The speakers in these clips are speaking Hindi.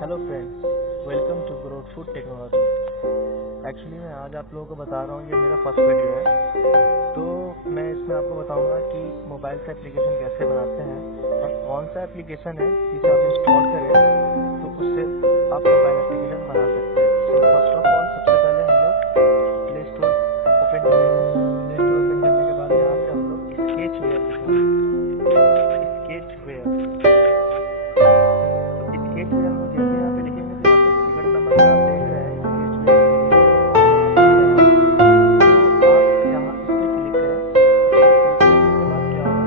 Hello friends, welcome to Grofood Technology. Actually मैं आज आप लोगों को बता रहा हूँ, ये मेरा फर्स्ट वीडियो है। तो मैं इसमें आपको बताऊंगा कि मोबाइल से एप्लीकेशन कैसे बनाते हैं और कौन सा एप्लीकेशन है जिसे आप इंस्टॉल करें तो उससे आप मोबाइल एप्लीकेशन बना सकते हैं। तो फर्स्ट ऑफ ऑल सबसे पहले हम लोग प्ले स्टोर ओपन करेंगे। प्ले स्टोर ओपन करने के बाद यहाँ पे हम लोग स्केचवेयर लिखेंगे, स्केचवेयर। स्केचवेयर में जैसे यहाँ पे लिखेंगे तो यहाँ पे सेकंड नंबर पे आप देख रहे हैं स्केचवेयर तो आप यहाँ इस पे क्लिक करें। क्लिक करने के बाद क्या होगा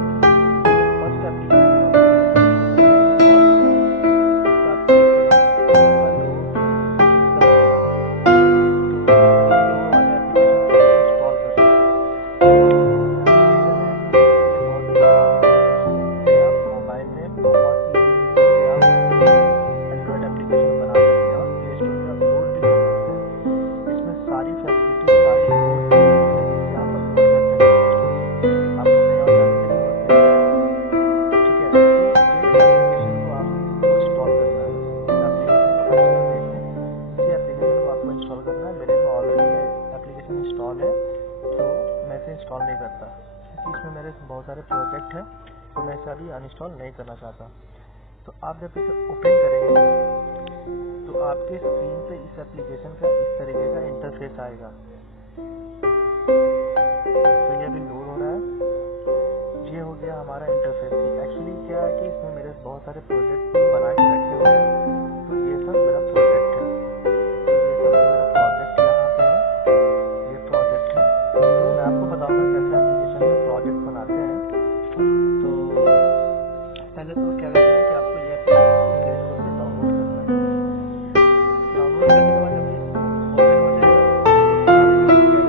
कि ये फर्स्ट एप्लीकेशन इंस्टॉल है तो मैं इसे इंस्टॉल नहीं करता क्योंकि इसमें मेरे बहुत सारे प्रोजेक्ट हैं तो मैं इसे अभी अनइंस्टॉल नहीं करना चाहता। तो आप जब इसे ओपन करेंगे तो आपके स्क्रीन पे इस एप्लीकेशन का इस तरीके का इंटरफेस आएगा। तो ये अभी लोड हो रहा है। ये हो गया हमारा इंटरफेस। एक्चुअली क्या है कि इसमें मेरे बहुत सारे प्रोजेक्ट बना के रखे हुए हैं तो ये सब मेरा प्रोजेक्ट है। आपको बताऊंगा कैसे एप्लीकेशन में प्रोजेक्ट बनाते हैं। तो पहले तो क्या करना है कि आपको ये एप्लीकेशन को प्ले स्टोर से डाउनलोड करना है। डाउनलोड करने के बाद जब ये ओपन हो जाएगा उसके बाद क्या करना है कि लॉगिन करना है।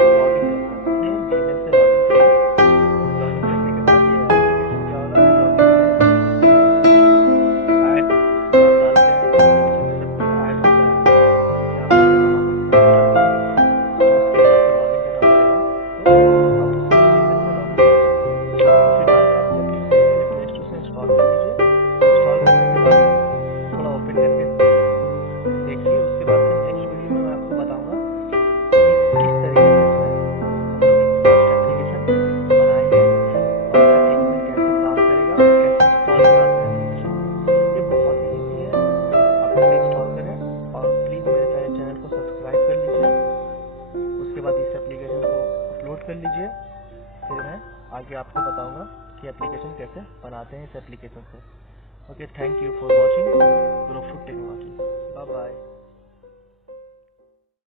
अपने जीमेल से लॉगिन करना है। लॉगिन करने के बाद ये एप्लीकेशन क्या होगा कि लॉगिन में ऐड डालते हैं। एप्लीकेशन में जब कोई ऐड होता है यहाँ पे कर लीजिए। फिर मैं आगे आपको बताऊंगा कि एप्लीकेशन कैसे बनाते हैं इस एप्लीकेशन से। Okay, thank you for watching Grofood technology.